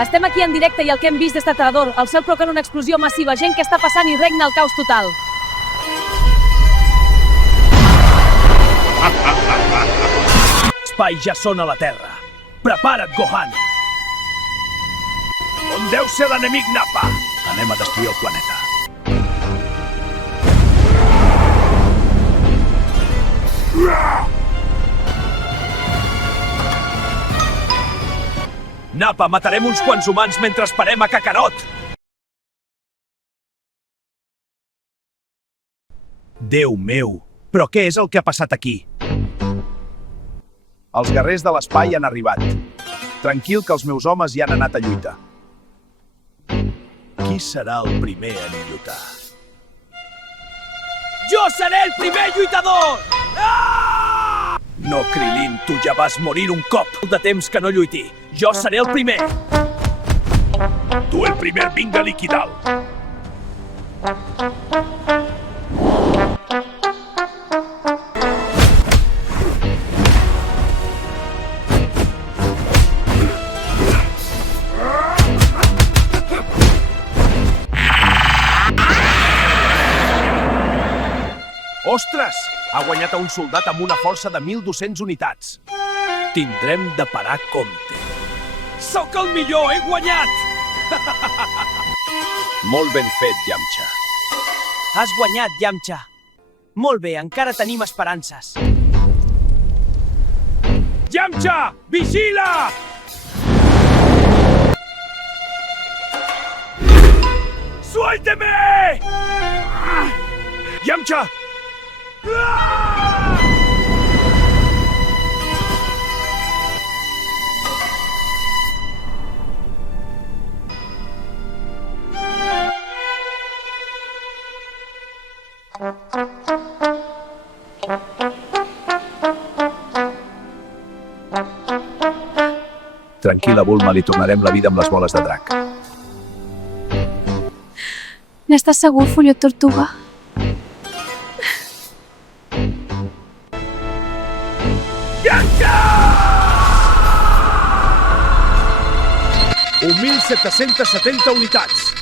Estem aquí en directe i el que hem vist és aterrador. El cel provoca una explosió massiva, gent que està passant i regna el caos total. Espai ja són a la Terra. Prepara't, Gohan! On deu ser l'enemic Nappa? Anem a destruir el planeta. Nappa, matarem uns quants humans mentre esperem a Kakarot! Déu meu! Però què és el que ha passat aquí? Els guerrers de l'espai han arribat. Tranquil, que els meus homes hi han anat a lluita. Qui serà el primer en lluitar? Jo seré el primer lluitador! Ah! No, Krilin, tu ja vas morir un cop. De temps que no lluiti. Jo seré el primer. Tu el primer, vinga, liquidal. Ostres! Ha guanyat a un soldat amb una força de 1.200 unitats. Tindrem de parar compte. Sóc el millor, he guanyat! Molt ben fet, Yamcha. Has guanyat, Yamcha. Molt bé, encara tenim esperances. Yamcha, vigila! ¡Suélteme! Yamcha! Tranquil·la, Bulma, li tornarem la vida amb les boles de drac. N'estàs segur, Follot Tortuga? Yamcha! 1.770 unitats!